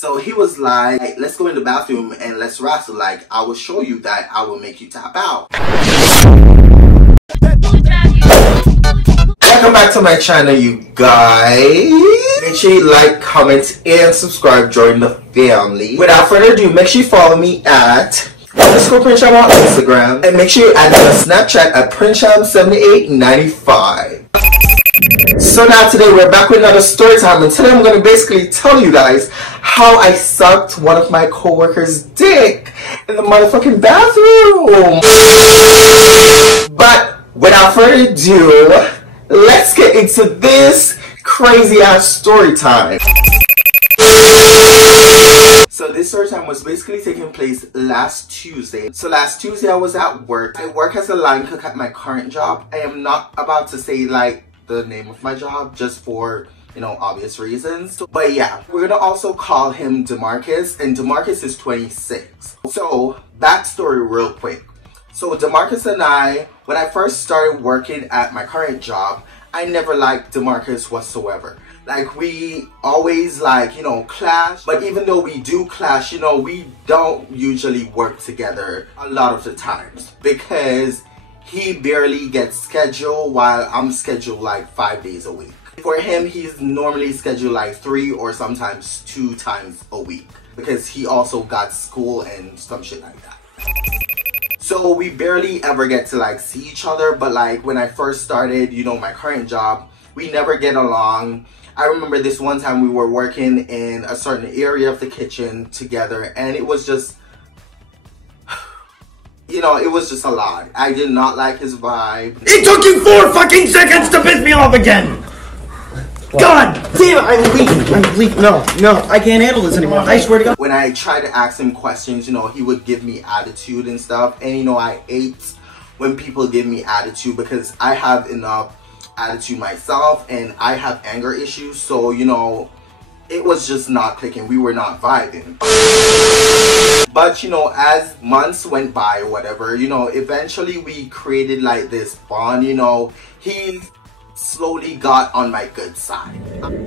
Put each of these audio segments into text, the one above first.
So he was like, hey, let's go in the bathroom and let's wrestle. Like, I will show you that I will make you tap out. Welcome back to my channel, you guys. Make sure you like, comment, and subscribe. Join the family. Without further ado, make sure you follow me at _PrinceCham on Instagram. And make sure you add me on Snapchat at PrinceCham7895. So now today we're back with another story time, and today I'm going to basically tell you guys how I sucked one of my co-workers' dick in the motherfucking bathroom. But without further ado, let's get into this crazy ass story time. So this story time was basically taking place last Tuesday. So last Tuesday I was at work. I work as a line cook at my current job. I am not about to say like the name of my job just for, you know, obvious reasons. But yeah, we're gonna also call him DeMarcus, and DeMarcus is 26. So backstory real quick. So DeMarcus and I, when I first started working at my current job, I never liked DeMarcus whatsoever. Like, we always, like, you know, clash. But even though we do clash, you know, we don't usually work together a lot of the times, because he barely gets scheduled while I'm scheduled like 5 days a week. For him, he's normally scheduled like 3 or sometimes 2 times a week, because he also got school and some shit like that. So we barely ever get to like see each other. But like when I first started, you know, my current job, we never get along. I remember this one time we were working in a certain area of the kitchen together, and it was just, you know, it was just a lot. I did not like his vibe. It took you 4 fucking seconds to piss me off again! What? God damn it, I'm leaving. No, I can't handle this anymore. I swear to God. When I tried to ask him questions, you know, he would give me attitude and stuff. And, you know, I hate when people give me attitude, because I have enough attitude myself and I have anger issues. So, you know, it was just not clicking. We were not vibing. But, you know, as months went by or whatever, you know, eventually we created like this bond. You know, he slowly got on my good side.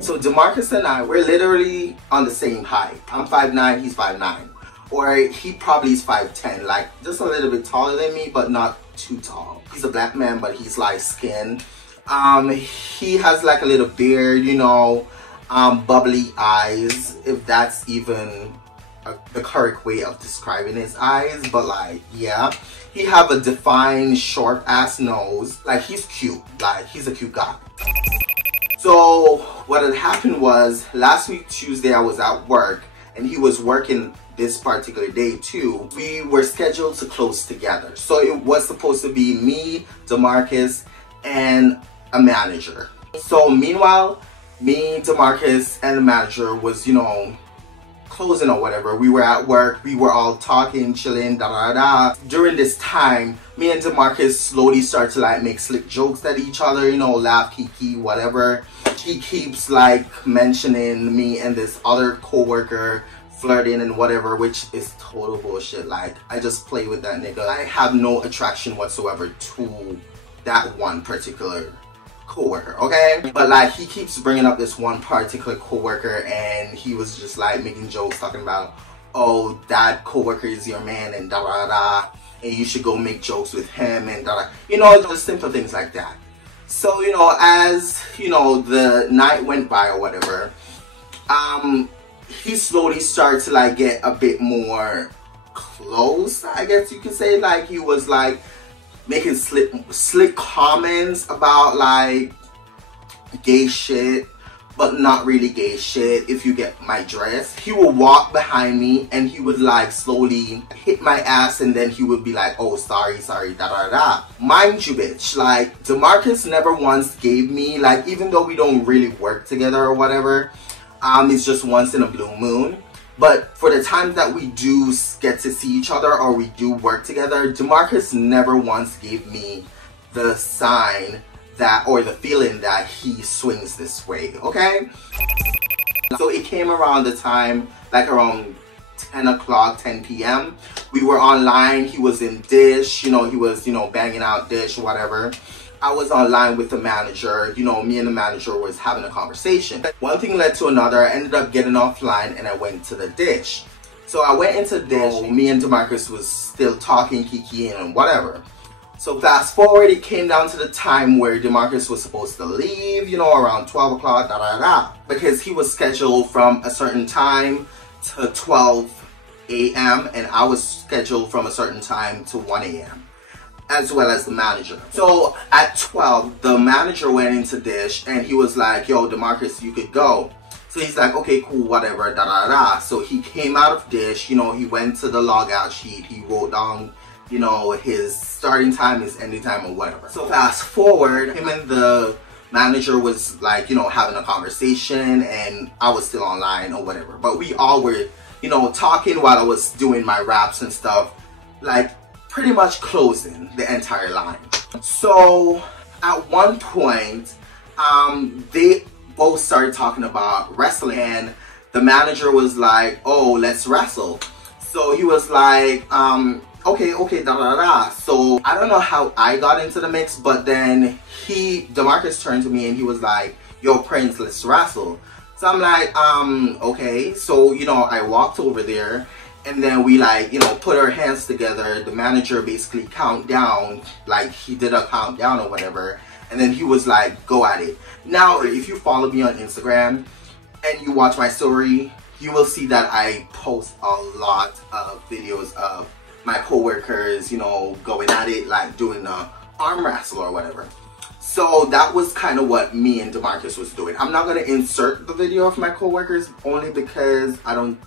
So DeMarcus and I, we're literally on the same height. I'm 5'9", he's 5'9". Or he probably is 5'10", like just a little bit taller than me, but not too tall. He's a black man, but he's light skinned. He has like a little beard, you know, bubbly eyes, if that's even the correct way of describing his eyes. But like, yeah, he have a defined short ass nose. Like, he's cute, like he's a cute guy. So what had happened was, last week Tuesday I was at work and he was working this particular day too. We were scheduled to close together. So it was supposed to be me, DeMarcus, and a manager. So meanwhile, me, DeMarcus, and the manager was, you know, closing or whatever. We were at work, we were all talking, chilling, During this time, me and DeMarcus slowly start to like make slick jokes at each other, you know, laugh, kiki, whatever. He keeps like mentioning me and this other co-worker flirting and whatever, which is total bullshit. Like, I just play with that nigga. I have no attraction whatsoever to that one particular co-worker, okay? But like, he keeps bringing up this one particular co-worker, and he was just like making jokes talking about, oh, that co-worker is your man, and and you should go make jokes with him, and you know, just simple things like that. So, you know, as you know, the night went by or whatever, he slowly started to like get a bit more close, I guess you could say. Like, he was like making slick comments about like gay shit, but not really gay shit, if you get my drift. He would walk behind me and he would like slowly hit my ass, and then he would be like, oh, sorry, mind you, bitch, like DeMarcus never once gave me, like, even though we don't really work together or whatever, it's just once in a blue moon. But for the times that we do get to see each other or we do work together, DeMarcus never once gave me the sign that, or the feeling that he swings this way, okay? So it came around the time, like around 10 o'clock, 10 p.m. We were online, he was in Dish, you know, he was, you know, banging out Dish, whatever. I was online with the manager. You know, me and the manager was having a conversation. One thing led to another. I ended up getting offline and I went to the dish. So I went into the dish. Me and DeMarcus was still talking, kikiing and whatever. So fast forward, it came down to the time where DeMarcus was supposed to leave, you know, around 12 o'clock, because he was scheduled from a certain time to 12 a.m. and I was scheduled from a certain time to 1 a.m. as well as the manager. So at 12, the manager went into dish and he was like, yo, DeMarcus, you could go. So he's like, okay, cool, whatever, So he came out of dish, you know, he went to the logout sheet, he wrote down, you know, his starting time, his ending time, or whatever. So fast forward, him and the manager was like, you know, having a conversation and I was still online or whatever. But we all were, you know, talking while I was doing my raps and stuff, like pretty much closing the entire line. So at one point, they both started talking about wrestling and the manager was like, oh, let's wrestle. So he was like, okay, So I don't know how I got into the mix, but then DeMarcus turned to me and he was like, yo, Prince, let's wrestle. So I'm like, okay. So, you know, I walked over there and then we like, you know, put our hands together. The manager basically count down, like he did a countdown or whatever. And then he was like, go at it. Now, if you follow me on Instagram and you watch my story, you will see that I post a lot of videos of my co-workers, you know, going at it, like doing a arm wrestle or whatever. So that was kind of what me and DeMarcus was doing. I'm not going to insert the video of my co-workers only because I don't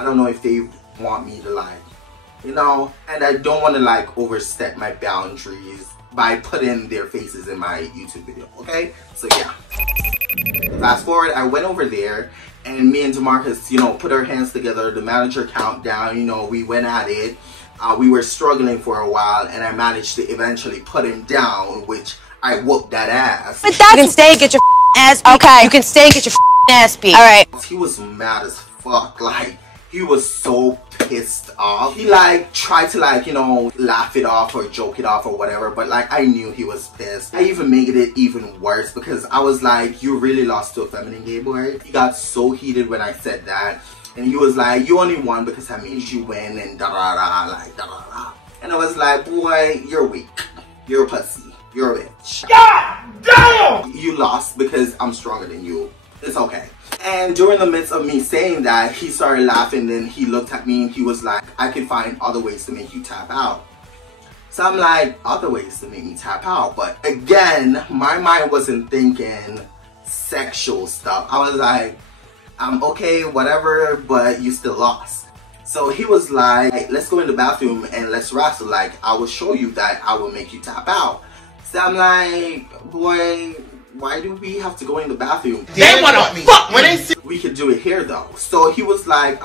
know if they want me to like, you know, and I don't want to like overstep my boundaries by putting their faces in my YouTube video, okay? So yeah. Fast forward, I went over there and me and DeMarcus, you know, put our hands together, the manager countdown, you know, we went at it. We were struggling for a while and I managed to eventually put him down, which I whooped that ass. But you can stay and get your ass beat. Okay. You can stay and get your ass beat. Alright. He was mad as fuck, like, he was so pissed off. He like tried to like, you know, laugh it off or joke it off or whatever, but like I knew he was pissed. I even made it even worse because I was like, you really lost to a feminine gay boy. He got so heated when I said that. And he was like, you only won because I made you win and da-da-da, like da-da-da. And I was like, boy, you're weak. You're a pussy. You're a bitch. God damn! You lost because I'm stronger than you. It's okay. And during the midst of me saying that, he started laughing. Then he looked at me and he was like, I can find other ways to make you tap out. So I'm like, other ways to make me tap out. But again, my mind wasn't thinking sexual stuff. I was like, okay, whatever, but you still lost. So he was like, let's go in the bathroom and let's wrestle. Like, I will show you that I will make you tap out. So I'm like, boy, why do we have to go in the bathroom? They wanna fuck when they see. We could do it here though. So he was like,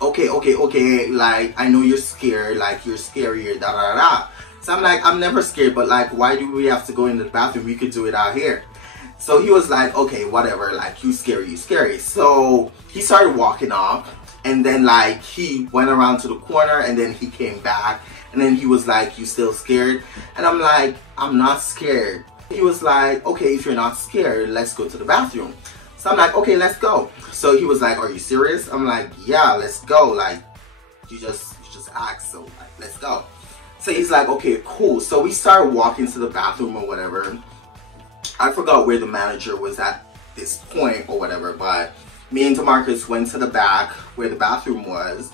okay, like, I know you're scared, like, you're scarier, da-da-da. So I'm like, I'm never scared, but like, why do we have to go in the bathroom? We could do it out here. So he was like, okay, whatever, like, you scary. So he started walking off, and then like, he went around to the corner, and then he came back, and then he was like, you still scared? And I'm like, I'm not scared. He was like, okay, if you're not scared, let's go to the bathroom. So I'm like, okay, let's go. So he was like, are you serious? I'm like, yeah, let's go. Like, you just asked, so like, let's go. So he's like, okay, cool. So we started walking to the bathroom or whatever. I forgot where the manager was at this point or whatever, but me and DeMarcus went to the back where the bathroom was,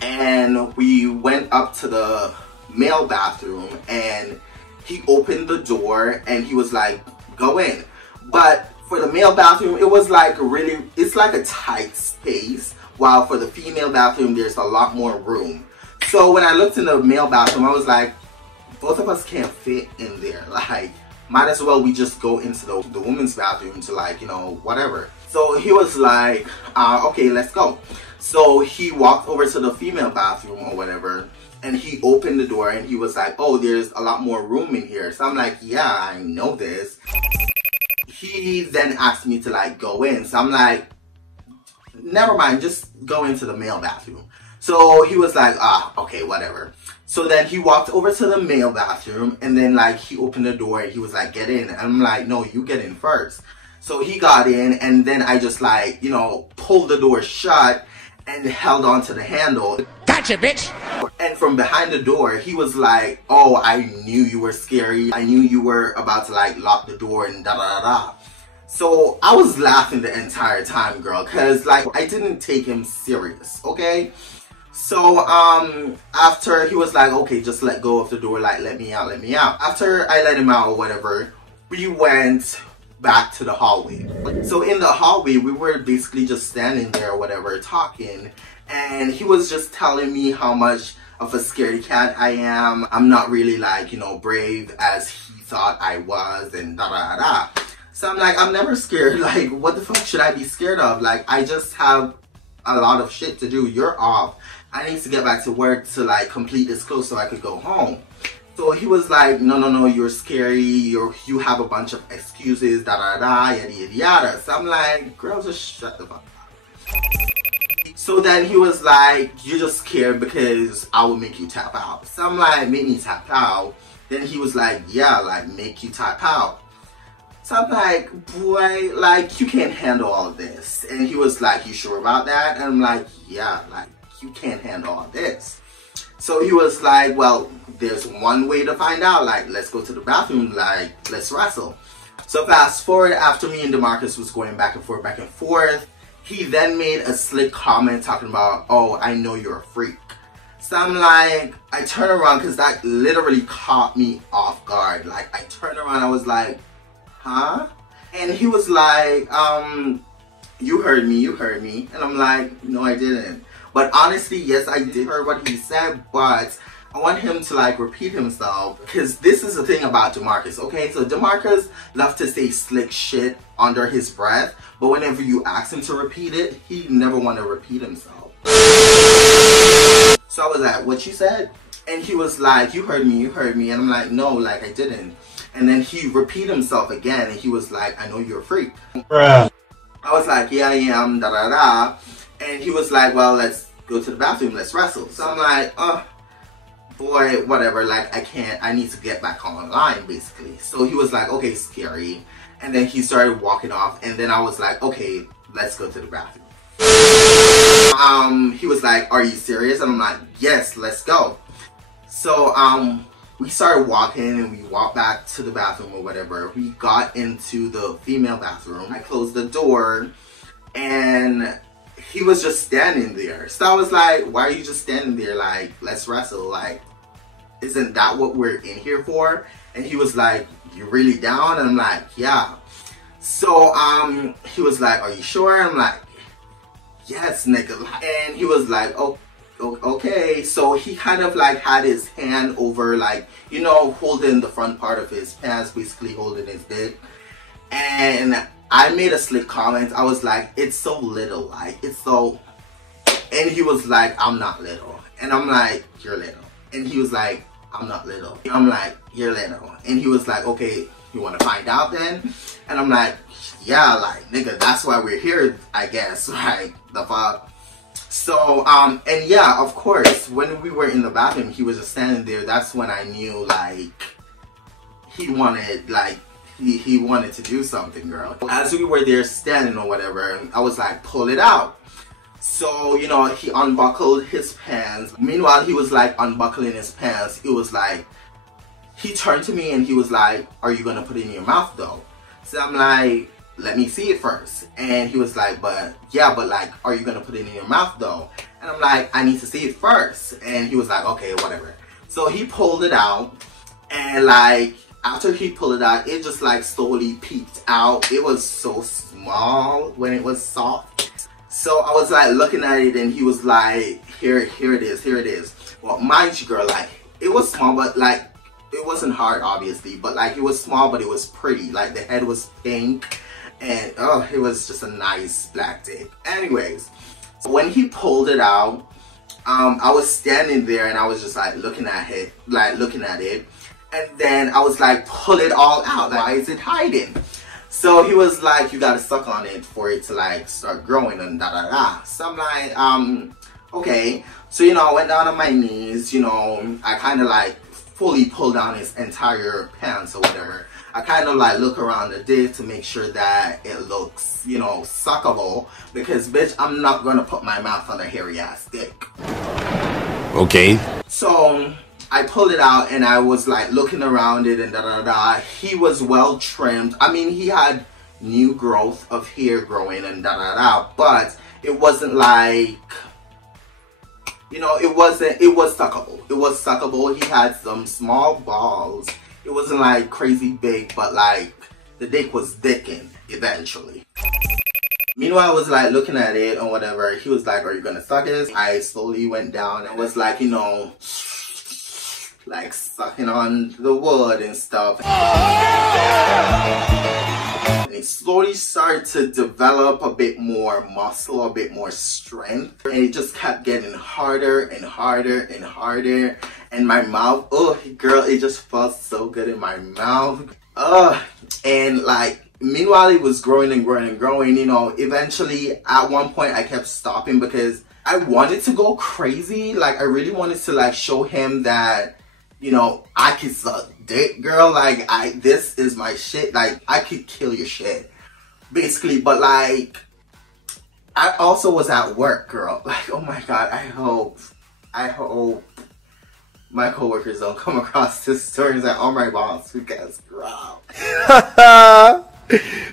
and we went up to the male bathroom, and he opened the door and he was like, go in. But for the male bathroom, it was like really, it's like a tight space, while for the female bathroom, there's a lot more room. So when I looked in the male bathroom, I was like, both of us can't fit in there. Like, might as well we just go into the women's bathroom to like, you know, whatever. So he was like, okay, let's go. So he walked over to the female bathroom or whatever, and he opened the door and he was like, oh, there's a lot more room in here. So I'm like, yeah, I know this. He then asked me to like go in. So I'm like, never mind, just go into the male bathroom. So he was like, okay, whatever. So then he walked over to the male bathroom, and then like he opened the door and he was like, get in. And I'm like, no, you get in first. So he got in, and then I just like, you know, pulled the door shut and held on to the handle. Gotcha, bitch! And from behind the door, he was like, oh, I knew you were scary. I knew you were about to like lock the door and da da da da. So I was laughing the entire time, girl, cause like I didn't take him serious, okay? So after he was like, okay, just let go of the door, like let me out, let me out. After I let him out or whatever, we went back to the hallway. So in the hallway, we were basically just standing there or whatever, talking, and he was just telling me how much of a scaredy cat I am. I'm not really like, you know, brave as he thought I was, and da da da. So I'm like, I'm never scared. Like, what the fuck should I be scared of? Like, I just have a lot of shit to do. You're off. I need to get back to work to like complete this close so I could go home. So he was like, no, no, no, you're scary. You have a bunch of excuses, da da da, yada yada yada. So I'm like, girl, just shut the fuck up. So then he was like, you're just scared because I will make you tap out. So I'm like, make me tap out. Then he was like, yeah, like make you tap out. So I'm like, boy, like you can't handle all of this. And he was like, you sure about that? And I'm like, yeah, like you can't handle all this. So he was like, well, there's one way to find out, like let's go to the bathroom, like let's wrestle. So fast forward, after me and DeMarcus was going back and forth, he then made a slick comment talking about, oh, I know you're a freak. So I'm like, I turn around because that literally caught me off guard. Like I turned around, I was like, huh? And he was like, you heard me. And I'm like, no, I didn't. But honestly, yes, I did hear what he said, but I want him to like repeat himself, because this is the thing about DeMarcus, okay? So DeMarcus loves to say slick shit under his breath, but whenever you ask him to repeat it, he never want to repeat himself. So I was like, what you said? And he was like, you heard me. And I'm like, no, like I didn't. And then he repeated himself again, and he was like, I know you're a freak. Bruh. I was like, yeah, I am, da da da. And he was like, well, let's go to the bathroom, let's wrestle. So I'm like, oh, boy, whatever, like, I need to get back online, basically. So he was like, okay, scary. And then he started walking off, and then I was like, okay, let's go to the bathroom. He was like, are you serious? And I'm like, yes, let's go. So, we started walking, and we walked back to the bathroom or whatever. We got into the female bathroom. I closed the door, and he was just standing there. So I was like, why are you just standing there? Like, let's wrestle. Like, isn't that what we're in here for? And he was like, you really down? And I'm like, yeah. So, he was like, are you sure? And I'm like, yes, nigga. And he was like, oh, okay. So he kind of like had his hand over, like, you know, holding the front part of his pants, basically holding his dick. And I made a slick comment. I was like, it's so little, like, it's so... And he was like, I'm not little. And I'm like, you're little. And he was like, I'm not little. I'm like, you're little. And he was like, okay, you want to find out then? And I'm like, yeah, like, nigga, that's why we're here, I guess, right? The fuck? So, and yeah, of course, when we were in the bathroom, he was just standing there. That's when I knew, like, he wanted, like, he wanted to do something, girl. As we were there standing or whatever, I was like, pull it out. So, you know, he unbuckled his pants. Meanwhile, he was like unbuckling his pants. It was like, he turned to me and he was like, are you gonna put it in your mouth though? So I'm like, let me see it first. And he was like, but yeah, but like, are you gonna put it in your mouth though? And I'm like, I need to see it first. And he was like, okay, whatever. So he pulled it out, and like, after he pulled it out, it just like slowly peeked out. It was so small when it was soft. So I was like looking at it, and he was like, here it is. Well, mind you, girl, like, it was small, but like, it wasn't hard, obviously, but like, it was small, but it was pretty. Like, the head was pink, and oh, it was just a nice black dick. Anyways, so when he pulled it out, I was standing there, and I was just like looking at it. And then I was like, pull it all out. Why is it hiding? So he was like, you gotta suck on it for it to like start growing and da da da. So I'm like, Okay, so I went down on my knees, I kind of like fully pulled down his entire pants or whatever. I kind of like look around the dick to make sure that it looks, suckable, because bitch, I'm not gonna put my mouth on a hairy ass dick. Okay. So I pulled it out and I was like looking around it and da-da-da. He was well trimmed. I mean, he had new growth of hair growing and da-da-da, but it wasn't like, it was suckable. It was suckable. He had some small balls. It wasn't like crazy big, but like the dick was dicking eventually. Meanwhile, I was like looking at it or whatever. He was like, are you gonna suck it? I slowly went down and was like, like sucking on the wood and stuff. And it slowly started to develop a bit more muscle, a bit more strength. And it just kept getting harder and harder and harder. And my mouth, oh girl, it just felt so good in my mouth. And like, meanwhile it was growing and growing and growing, eventually at one point I kept stopping because I wanted to go crazy. Like, I really wanted to like show him that, I could suck dick, girl. Like, this is my shit. Like, I could kill your shit, basically. But like, I also was at work, girl. Like, oh my God, I hope my coworkers don't come across this story and say, oh my boss, because girl.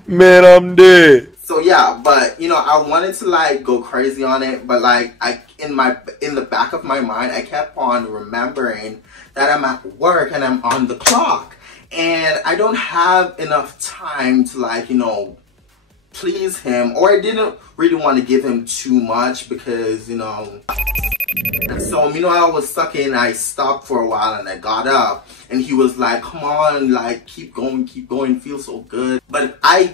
Man, I'm dead. So yeah, but I wanted to like go crazy on it, but like in the back of my mind, I kept on remembering that I'm at work and I'm on the clock and I don't have enough time to like, please him, or I didn't really want to give him too much because, so I was sucking. I stopped for a while and I got up and he was like, come on, like keep going, feels so good. But I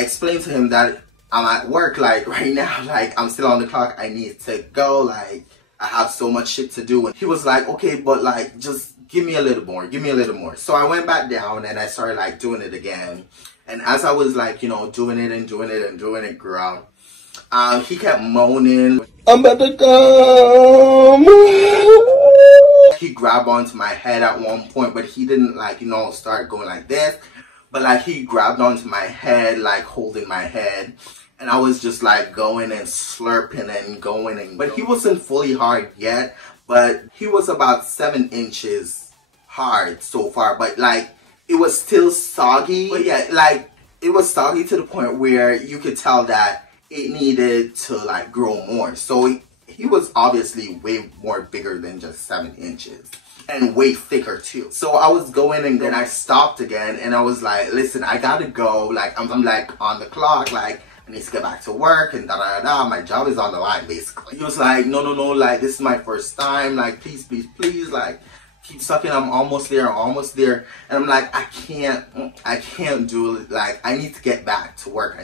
explained to him that I'm at work, like right now, like I'm still on the clock, I need to go, like I have so much shit to do. And he was like, okay, but like just give me a little more, So I went back down and I started like doing it again. And as I was like, doing it, girl, he kept moaning, I'm about to come. He grabbed onto my head at one point, but he didn't like, start going like this. But like he grabbed onto my head, like holding my head. And I was just like going and slurping and going. But he wasn't fully hard yet. But he was about 7 inches hard so far. But like it was still soggy. But yeah, like it was soggy to the point where you could tell that it needed to like grow more. So he was obviously way more bigger than just 7 inches. And way thicker too. So I was going and then I stopped again and I was like, listen, I gotta go. Like I'm like on the clock, like I need to get back to work and da-da-da-da. My job is on the line basically. He was like, no, like this is my first time. Like please, like keep sucking. I'm almost there. And I'm like, I can't do it. Like I need to get back to work.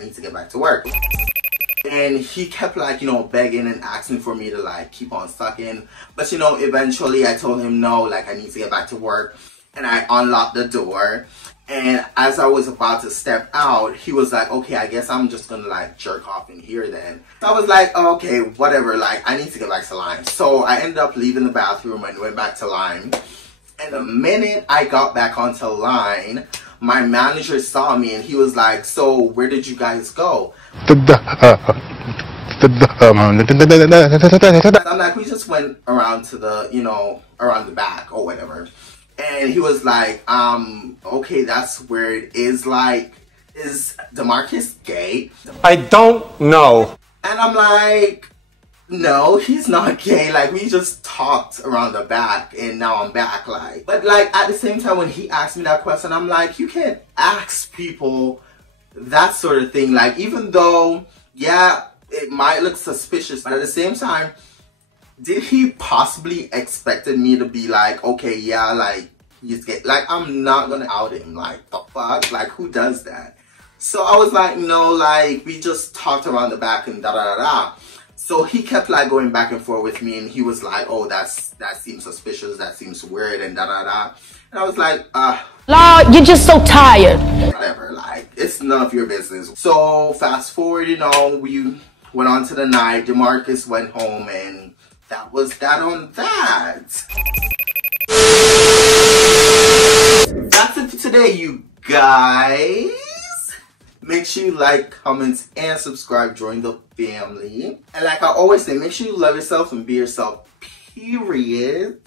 And he kept like, begging and asking for me to like keep on sucking. But eventually I told him no, like I need to get back to work. And I unlocked the door. And as I was about to step out, he was like, okay, I guess I'm just gonna like jerk off in here then. So I was like, oh, okay, whatever, like I need to get back to Lime. So I ended up leaving the bathroom and went back to Lime. And the minute I got back onto Line, my manager saw me and he was like, so where did you guys go? I'm like, we just went around to the, around the back or whatever. And he was like, okay, that's where it is. Like, is DeMarcus gay? I don't know. And I'm like, no, he's not gay. Like, we just talked around the back and now I'm back. Like, but like at the same time when he asked me that question, I'm like, you can't ask people that sort of thing. Like, even though, yeah, it might look suspicious, but at the same time, did he possibly expected me to be like, okay, yeah, like, he's gay? Like, I'm not gonna out him. Like, the fuck? Like, who does that? So I was like, no, like, we just talked around the back and da-da-da-da. So he kept like going back and forth with me and he was like, oh, that seems suspicious, that seems weird and da-da-da. And I was like, Lord, you're just so tired. Whatever, like, it's none of your business. So fast forward, we went on to the night. DeMarcus went home and that was that on that. That's it for today, you guys. Make sure you like, comment, and subscribe. Join the family. And like I always say, make sure you love yourself and be yourself, period.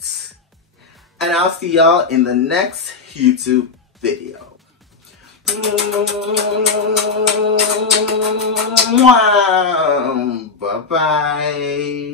And I'll see y'all in the next YouTube video. Bye-bye.